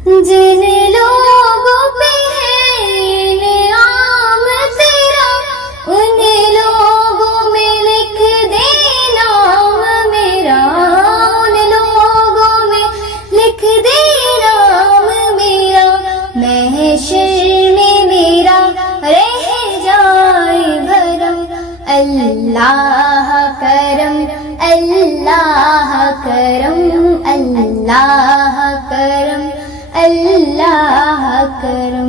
जिन लोगों पे है इनाम तेरा, उन लोगों में लिख दे नाम मेरा, उन लोगों में लिख दे नाम मेरा। महशर में मेरा रह जाए भरम, अल्लाह करम, अल्लाह करम, अल्लाह करम, अल्लाह करम।